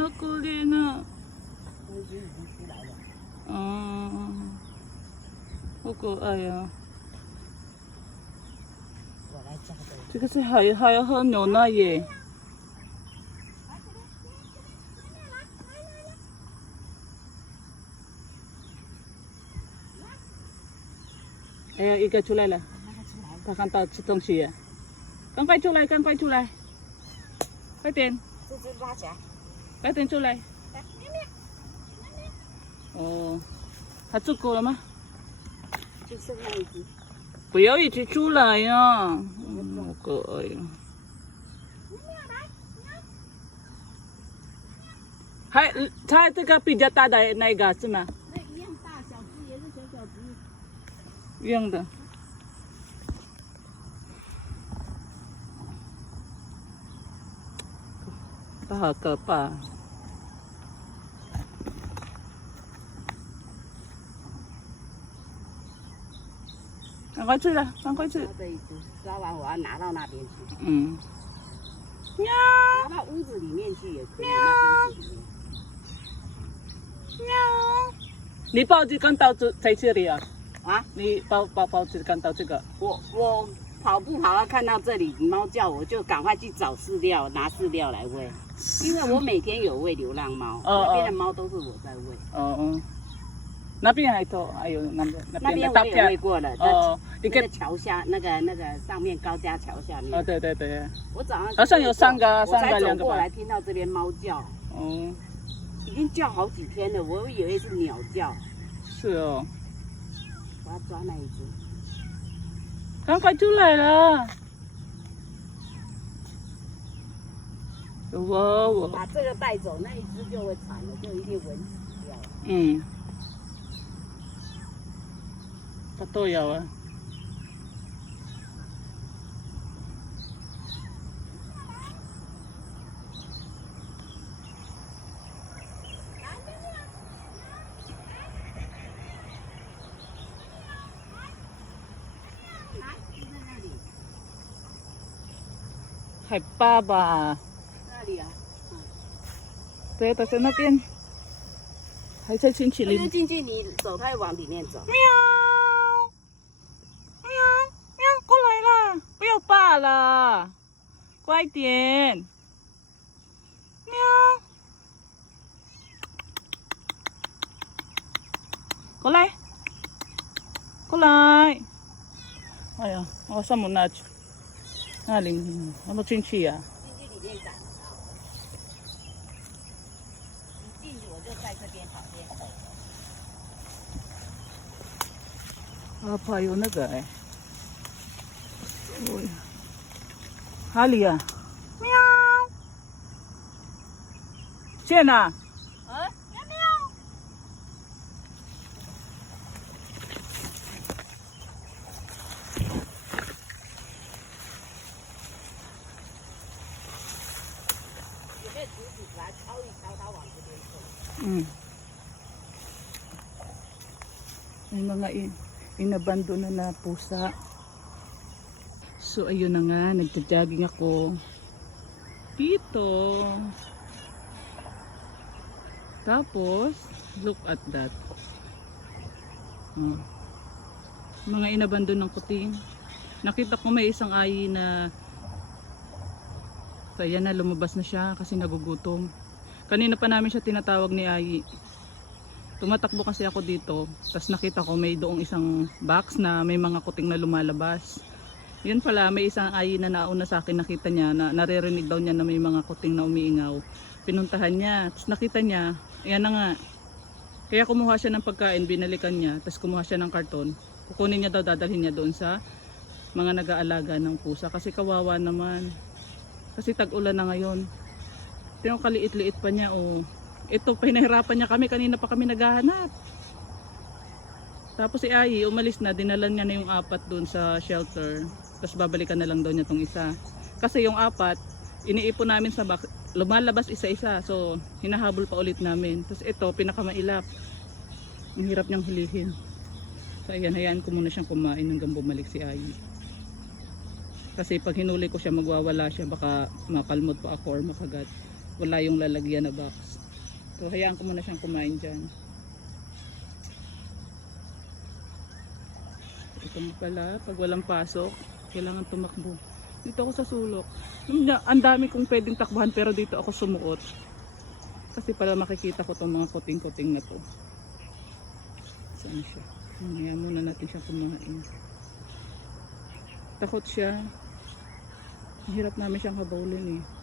好可怜啊！我已经出来了。好可爱啊！我来加的。这个是还要喝牛奶耶。哎呀，一个出来了，他看到吃东西了，赶快出来，赶快出来，快点，这只拉起来。快点出来。哦，它足够了吗？就剩那一只。不要一直出来呀、好可爱呀、还它这个比较大的那个是吗？那一样大小只，也是小小只。一样的。它好可怕。赶快去了，赶快去。抓这一只，抓完我要拿到那边去。嗯。喵拿到屋子里面去也可以。喵。你抱这根刀子在这里啊？啊？你抱这根刀这个？我跑步跑到看到这里猫叫，我就赶快去找饲料，拿饲料来喂。因为我每天有喂流浪猫，那边的猫都是我在喂。哦。那边还多，还有那边我也喂过了。哦，那个桥下，那个上面高架桥下面。哦，对对对。我早上好像有三个我才两个吧。走过来听到这边猫叫。哦。已经叫好几天了，我以为是鸟叫。是哦。我要抓那一只。赶快出来了！我把这个带走，那一只就会惨了，就一定蚊死掉了。嗯。它都有啊。海拔吧？那里啊？对，它在那边，还在亲戚里。就进去，你走，它会往里面走。喵喵喵，过来了，不要怕了，快点。喵，过来，过来。哎呀，我上门那去，那里那么进去呀？进去里面赶得到。你进去我就在这边旁边走。啊，怕有那个哎。哦，哪里啊？喵。见呐？喵喵。有没有竹子来敲一敲，它往这边走？May mga inabando na pusa. So ayun na nga, nagja-jogging ako dito. Tapos, look at that. Mga inabando ng kuting. Nakita ko may isang ayi na kaya na lumabas na siya kasi nagugutom. Kanina pa namin siya tinatawag ni ayi. Tumatakbo kasi ako dito, tapos nakita ko may doong isang box na may mga kuting na lumalabas. Yun pala, may isang ayi na nauna sa akin, nakita niya, na naririnig daw niya na may mga kuting na umiingaw. Pinuntahan niya, tapos nakita niya, ayan na nga. Kaya kumuha siya ng pagkain, binalikan niya, tapos kumuha siya ng karton. Kukunin niya daw, dadalhin niya doon sa mga nag-aalaga ng pusa, kasi kawawa naman. Kasi tag-ulan na ngayon. Pero kaliit-liit pa niya, oh. Ito, pinahirapan niya kami, kanina pa kami naghahanap. Tapos si Ayi, umalis na, dinalan niya na yung 4 doon sa shelter. Tapos babalikan na lang daw niya tong isa. Kasi yung 4, iniipon namin sa box, lumalabas isa-isa. So, hinahabol pa ulit namin. Tapos ito, pinakamailap. Ang hirap niyang hulihin. So, ayan, hayaan ko muna siyang kumain hanggang bumalik si Ayi. Kasi pag hinuli ko siya, magwawala siya, baka makalmot pa ako or makagat. wala yung lalagyan na box. So hayaan ko muna siyang kumain dyan. Ito nga pala, pag walang pasok, kailangan tumakbo. Dito ako sa sulok. Ang dami kong pwedeng takbuhan pero dito ako sumuot. Kasi pala makikita ko itong mga kuting-kuting na to. Saan siya? Mamaya muna natin siya kumain. Takot siya. Hirap namin siyang habulin eh.